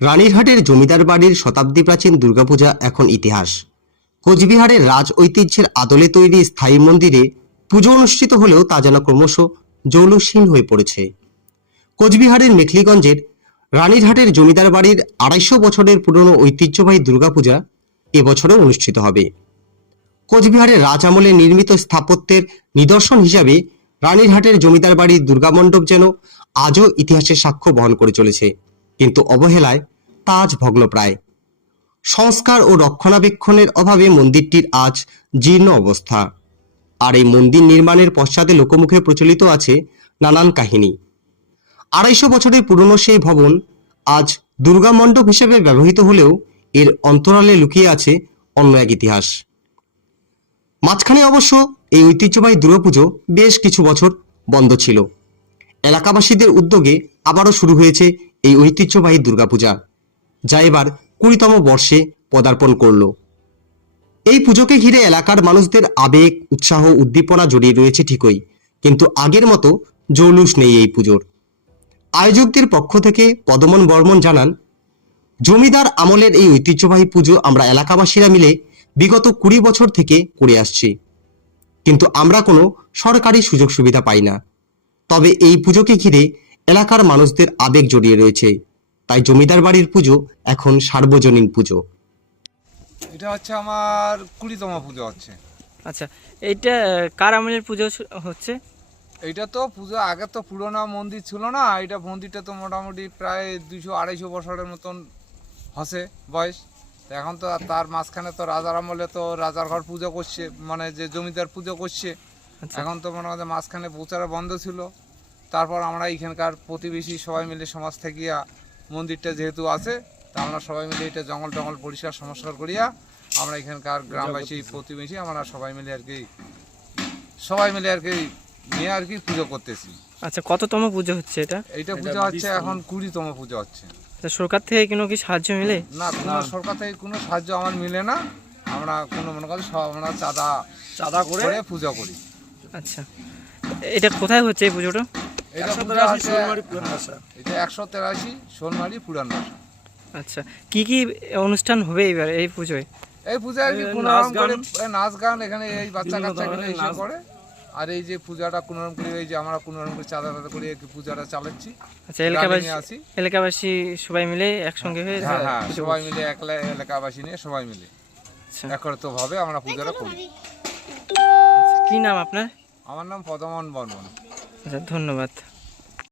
রানীরহাটের জমিদার বাড়ির শতাব্দী প্রাচীন দুর্গাপূজা এখন ইতিহাস। কোচবিহারের রাজ ঐতিহ্যের আদলে তৈরি স্থায়ী মন্দিরে পুজো অনুষ্ঠিত হলেও তা যেন ক্রমশ জৌলুসহীন হয়ে পড়েছে। কোচবিহারের মেখলিগঞ্জের রানীরহাটের জমিদার বাড়ির আড়াইশো বছরের পুরনো ঐতিহ্যবাহী দুর্গাপূজা এবছরও অনুষ্ঠিত হবে। কোচবিহারের রাজ আমলে নির্মিত স্থাপত্যের নিদর্শন হিসাবে রানীরহাটের জমিদার বাড়ির দুর্গামণ্ডপ যেন আজও ইতিহাসের সাক্ষ্য বহন করে চলেছে। কিন্তু অবহেলায় তাজ ভগ্নপ্রায় সংস্কার ও রক্ষণাবেক্ষণের অভাবে মন্দিরটির আজ জীর্ণ অবস্থা। আর এই মন্দির নির্মাণের পশ্চাতে লোকমুখে প্রচলিত আছে নানান কাহিনী। আড়াইশো বছরের পুরনো সেই ভবন আজ দুর্গা মণ্ডপ হিসেবে ব্যবহৃত হলেও এর অন্তরালে লুকিয়ে আছে অন্য এক ইতিহাস। মাঝখানে অবশ্য এই ঐতিহ্যবাহী দুর্গাপুজো বেশ কিছু বছর বন্ধ ছিল। এলাকাবাসীদের উদ্যোগে আবারও শুরু হয়েছে এই ঐতিহ্যবাহী দুর্গাপূজা, যা এবার কুড়িতম বর্ষে পদার্পণ করল। এই পুজোকে ঘিরে এলাকার মানুষদের আবেগ, উৎসাহ, উদ্দীপনা জড়িয়ে রয়েছে ঠিকই, কিন্তু আগের মতো জৌলুস নেই এই পুজোর। আয়োজকদের পক্ষ থেকে পদমন বর্মন জানান, জমিদার আমলের এই ঐতিহ্যবাহী পুজো আমরা এলাকাবাসীরা মিলে বিগত কুড়ি বছর থেকে করে আসছি। কিন্তু আমরা কোনো সরকারি সুযোগ সুবিধা পাই না। তবে এই পুজোকে ঘিরে এলাকার মানুষদের আবেগ জড়িয়ে রয়েছে। তাই জমিদার বাড়ির পুজো এখন সার্বজনীন পুজো। এটা হচ্ছে আমার কুড়িতম পুজো হচ্ছে। আচ্ছা এইটা কার আমলের পুজো হচ্ছে? এইটা তো পুজো আগে তো পুরোনো মন্দির ছিল না এটা মন্দিরটা তো মোটামুটি প্রায় দুশো আড়াইশো বছরের মতন হসে বয়স। তো এখন তো তার মাঝখানে তো রাজার আমলে তো রাজার ঘর পুজো করছে মানে যে জমিদার পুজো করছে। আচ্ছা। এখন তো মনে হয় মাঝখানে প্রচারে বন্ধ ছিল। তারপর আমরা এখানকার প্রতিবেশী সবাই মিলে সমাজ থেকে মন্দিরটা যেহেতু আছে তা আমরা সবাই মিলে এটা জঙ্গল টঙ্গল পরিষ্কার সংস্কার করিয়া আমরা এখানকার গ্রামবাসী প্রতিবেশী আমরা সবাই মিলে আর কি সবাই মিলে আর কি নিয়ে আর কি পুজো করতেছি। আচ্ছা কততম পুজো হচ্ছে এটা? এইটা পুজো হচ্ছে এখন কুড়িতম পুজো হচ্ছে। আচ্ছা সরকার থেকে কোনো কি সাহায্য মিলে? না কোনো সরকার থেকে কোনো সাহায্য আমার মিলে না। আমরা কোনো মনে করি সব আমরা চাঁদা চাঁদা করে পুজো করি। আচ্ছা এটা কোথায় হচ্ছে এই পুজোটা? এটা একশো তেরাশি শোলমারি পুরান বাসা আচ্ছা কি কি অনুষ্ঠান হবে এবার এই পুজোয়? এই পূজা আর কি কোনো করে নাচ গান এখানে এই বাচ্চা এসে করে। আর এই যে পূজাটা করে এই যে আমরা কোনো করে চাঁদা টাদা করে পূজাটা চালাচ্ছি। আচ্ছা এলাকাবাসী আসি। এলাকাবাসী সবাই মিলে একসঙ্গে হয়ে হ্যাঁ হ্যাঁ সবাই মিলে একলা এলাকাবাসী নিয়ে সবাই মিলে। আচ্ছা। ভাবে আমরা পূজাটা করি আচ্ছা, কি নাম আপনার? আমার নাম পদমন বর্মন। আচ্ছা ধন্যবাদ।